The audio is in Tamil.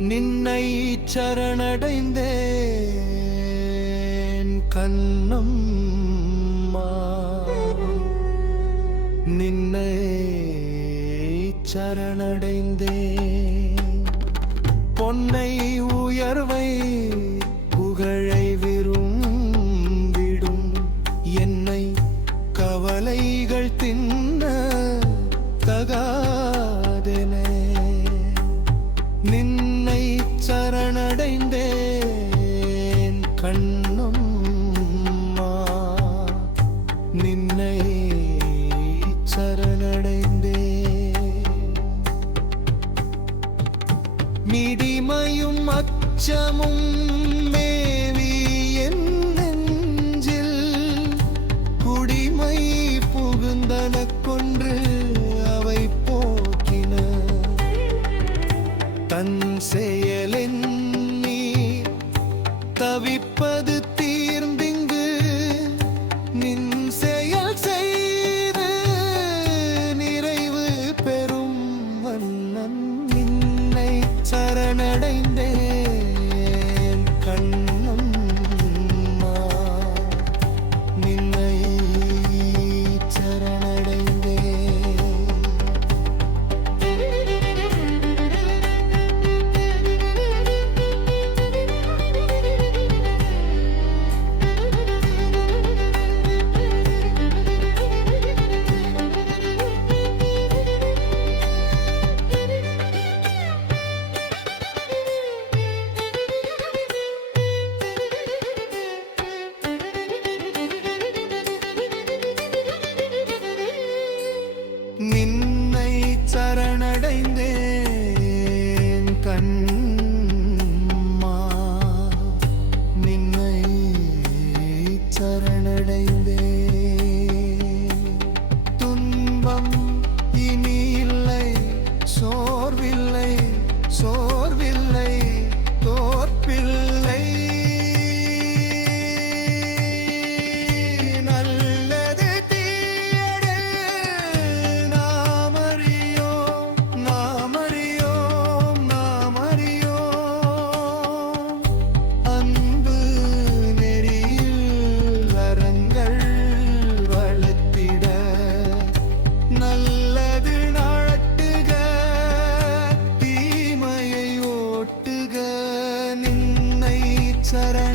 நின்னை சரணடைந்தேன் கண்ணம் நின்னை சரணடைந்தேன். பொன்னை உயர்வை புகழை விரும்பிடும். என்னை கவலைகள் தின் கண்ணம்மா நின்னை சரணடைந்தேன். மிடிமையும் அச்சமும் மேவி என் நெஞ்சில் குடிமை புகுந்தன கொன்று அவை போக்கின. தன் செயலின் தவிப்பது தீர்ந்திங்கு said it.